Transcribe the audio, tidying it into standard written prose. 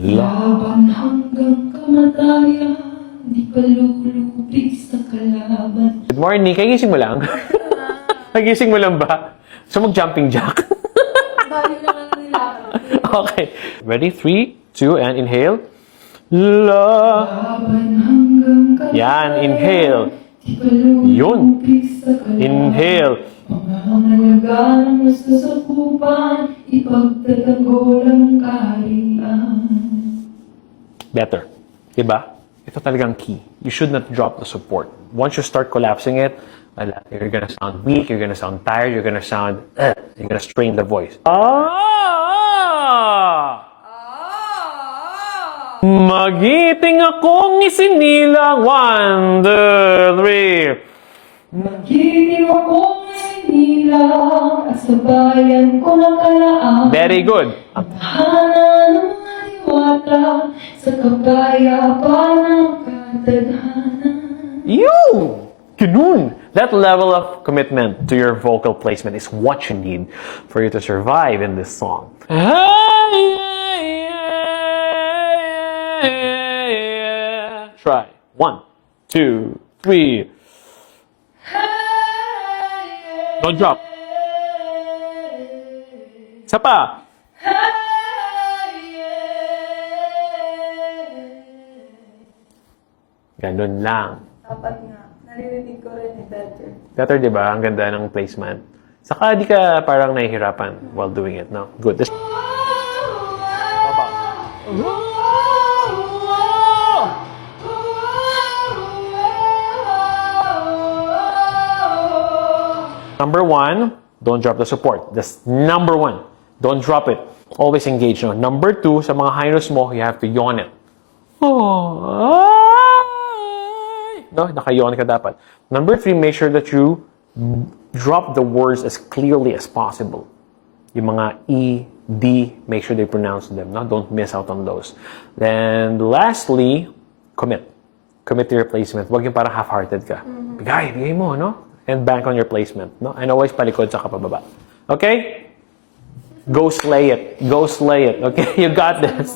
Laban hanggang kamatayan, di pa lulubig sa kalaban. Good morning, kagising mo lang? Kagising mo lang ba? So mag-jumping jack? Bali naman nila. Okay. Ready? 3, 2, and inhale. La. Laban hanggang kamatayan, Yan, inhale. di pa lulubig sa kalaban. Inhale. Pangangalaga ng gusto sa pupan, ipagtatanggol ang kaharian. Better. Diba? Ito talagang key. You should not drop the support. Once you start collapsing it, you're gonna sound weak, you're gonna sound tired, you're gonna sound, you're gonna strain the voice. Magiting akong isinilang. 1, 2, 3. Magiting akong inilang at sa bayan ko nakalaan. Very good. Ang tahanan ng mga diwata sa kapayapaan ng katadhana. You! Ganun! That level of commitment to your vocal placement is what you need for you to survive in this song. Try. 1, 2, 3. Don't drop. Isa pa. Ganun lang. Dapat nga. Naririnig ko rin better. Better, di ba? Ang ganda ng placement. Saka di ka parang nahihirapan while doing it, no? Good. This... Number 1, don't drop the support. That's number 1. Don't drop it. Always engage. No? Number 2, sa mga high notes mo, you have to yawn it. No, naka-yawn ka dapat. Number 3, make sure that you drop the words as clearly as possible. Yung mga E, D, make sure they pronounce them. No? Don't miss out on those. Then, lastly, commit. Commit to your placement. Huwag yung parang half-hearted ka. Bigay mo, no? And bank on your placement, no? And always palikod sa kapababa. Okay? Go slay it. Go slay it. Okay? You got this.